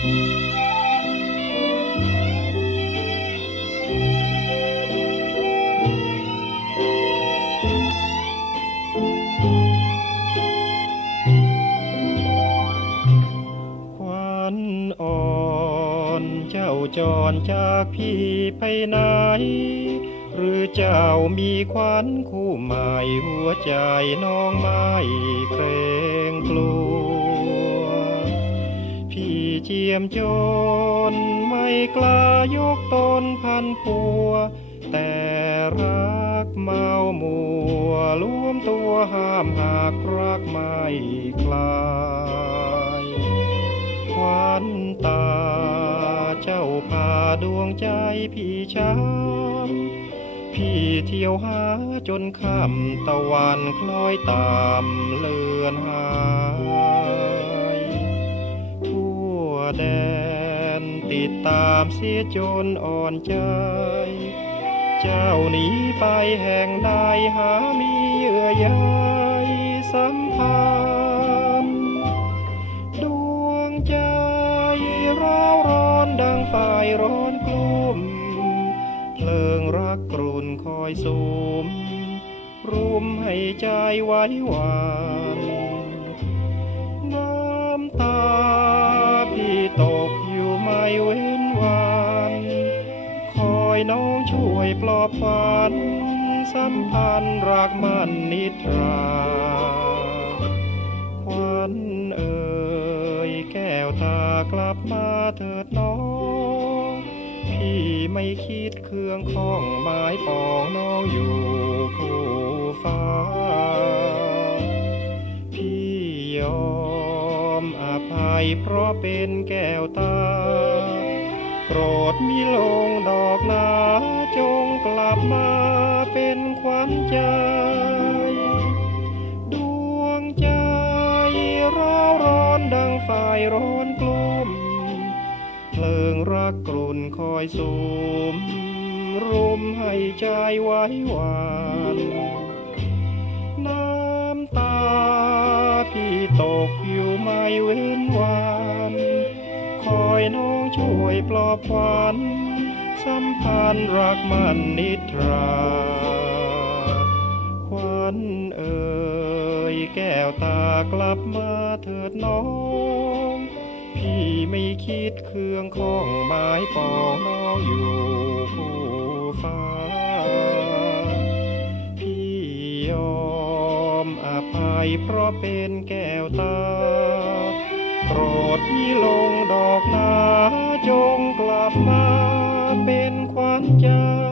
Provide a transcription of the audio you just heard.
ควันอ่อนเจ้าจรจากพี่ไปไหน หรือเจ้ามีควันคู่ใหม่หัวใจน้องไม่เกรงกลัว พี่ เจียมจน ไม่กล้ายกตนพันปัว แต่รักเมามัวล้วมตัวห้ามหากรักไม่คลายควันตาเจ้าพาดวงใจพี่ช้ำพี่เที่ยวหาจนค่ำตะวันคล้อยตามเลือนหา แดน ติดตามเสียจนอ่อนใจ เจ้าหนีไปแห่งใดหามีเยื่อใยสัมพันธ์ดวงใจร้าวร้อนดังไฟร้อนกลุ่มเพลิงรักกรุ่นคอยสุมรุมให้ใจไว้วาน ยน้องช่วยปลอบฝัน สัมพันธ์รักมันนิทราควันเอ่ยแก้วตากลับมาเถิดน้อง พี่ไม่คิดเครื่องข้องหมายปองน้องอยู่คู่ฟ้า พี่ยอมอภัยเพราะเป็นแก้วตา โกรธมีลงดอ ลับมาเป็นขวัญใจ ดวงใจร้าวร้อนดังไฟร้อนกลุ่มเพลิงรักกรุ่นคอยสุมรุมให้ใจไว้หวานน้ำตาพี่ตกอยู่ไม่เว้นวัน คอยน้องช่วยปลอบขวัญ สัมพันธ์รักมันนิทราควันเอ่ยแก้วตากลับมาเถิดน้อง พี่ไม่คิดเครื่องข้องหมายปองน้องอยู่ผู้ฟ้า พี่ยอมอภัยเพราะเป็นแก้วตาโปรดมีลงดอกนาจงกลับมา เ